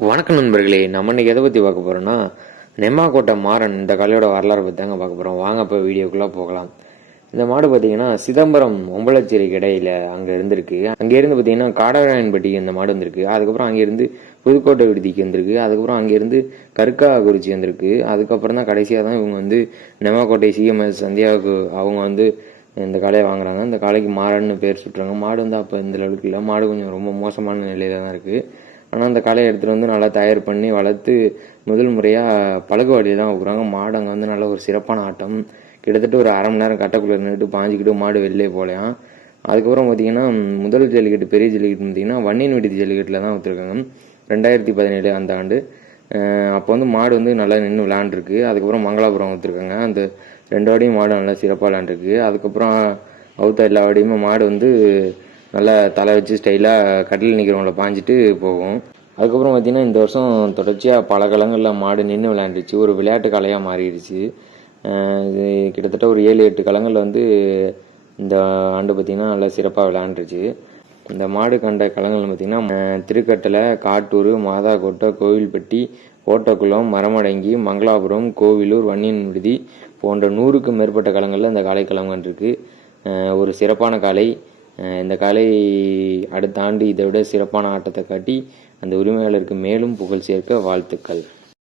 வணக்கம் நண்பர்களே நம்ம இன்னைக்கு எதை பற்றி பார்க்க போகிறோம்னா நெம்மாக்கோட்டை மாறன் இந்த கலையோட வரலாறு பற்றி தாங்க பார்க்க போகிறோம் வாங்க இப்போ வீடியோக்குள்ளே போகலாம். இந்த மாடு பார்த்தீங்கன்னா சிதம்பரம் ஒம்பளச்சேரி கடையில் அங்கே இருந்திருக்கு. அங்கேருந்து பார்த்தீங்கன்னா காடராயன்பட்டிக்கு இந்த மாடு வந்திருக்கு. அதுக்கப்புறம் அங்கேருந்து புதுக்கோட்டை விடுதிக்கு வந்திருக்கு. அதுக்கப்புறம் அங்கேருந்து கற்காகுறிச்சி வந்திருக்கு. அதுக்கப்புறம் தான் கடைசியாக தான் இவங்க வந்து நெம்மாக்கோட்டை சிஎம்எஸ் சந்தியாவுக்கு அவங்க வந்து இந்த காளையை வாங்குறாங்க. இந்த காளைக்கு மாறன்னு பேர் சுட்டுறாங்க. மாடு வந்து அப்போ இந்த அளவுக்கு இல்லை. மாடு கொஞ்சம் ரொம்ப மோசமான நிலையில தான் இருக்குது ஆனால் அந்த காளையை எடுத்துகிட்டு வந்து நல்லா தயார் பண்ணி வளர்த்து முதல் முறையாக பழகுவாடியில் தான் வைக்கிறாங்க. மாடு அங்கே வந்து நல்ல ஒரு சிறப்பான ஆட்டம். கிட்டத்தட்ட ஒரு அரை மணி நேரம் கட்டக்குள்ளே இருந்துட்டு பாஞ்சிக்கிட்டு மாடு வெளிலே போகலையாம் அதுக்கப்புறம் பார்த்தீங்கன்னா முதல் ஜல்லிக்கட்டு பெரிய ஜல்லிக்கட்டு பார்த்தீங்கன்னா வன்னியன் விடுதி ஜல்லிக்கட்டில் தான் விற்றுருக்காங்க ரெண்டாயிரத்தி பதினேழு அந்த ஆண்டு. அப்போ வந்து மாடு வந்து நல்லா நின்று விளாண்டுருக்கு அதுக்கப்புறம் மங்களாபுரம் விற்றுருக்காங்க அந்த ரெண்டு வாடியும் மாடு நல்லா சிறப்பாக விளாண்டுருக்கு அதுக்கப்புறம் அவுத்த எல்லா வாடியுமே மாடு வந்து நல்லா தலை வச்சு ஸ்டைலாக கடலில் நிற்கிறவங்கள பாஞ்சிட்டு போகும். அதுக்கப்புறம் பார்த்தீங்கன்னா இந்த வருஷம் தொடர்ச்சியாக பல களங்களில் மாடு நின்று விளையாண்டுச்சு. ஒரு விளையாட்டு கலையாக மாறிடுச்சு. இது கிட்டத்தட்ட ஒரு ஏழு எட்டு களங்களில் வந்து இந்த ஆண்டு பார்த்திங்கன்னா நல்லா சிறப்பாக விளையாண்டுருச்சு இந்த மாடு கண்ட களங்கள் பார்த்திங்கன்னா அஹ் திருக்கட்டளை காட்டூர் மாதாக்கோட்டை கோவில்பட்டி ஓட்டக்குளம் மரமடங்கி மங்களாபுரம் கோவிலூர் வன்னியன் விடுதி போன்ற நூறுக்கும் மேற்பட்ட களங்களில் இந்த காளை களம் இருக்குது ஒரு சிறப்பான காளை. இந்த கலை அடுத்த ஆண்டு இதை விட சிறப்பான ஆட்டத்தை காட்டி அந்த உரிமையாளருக்கு மேலும் புகழ் சேர்க்க வாழ்த்துக்கள்.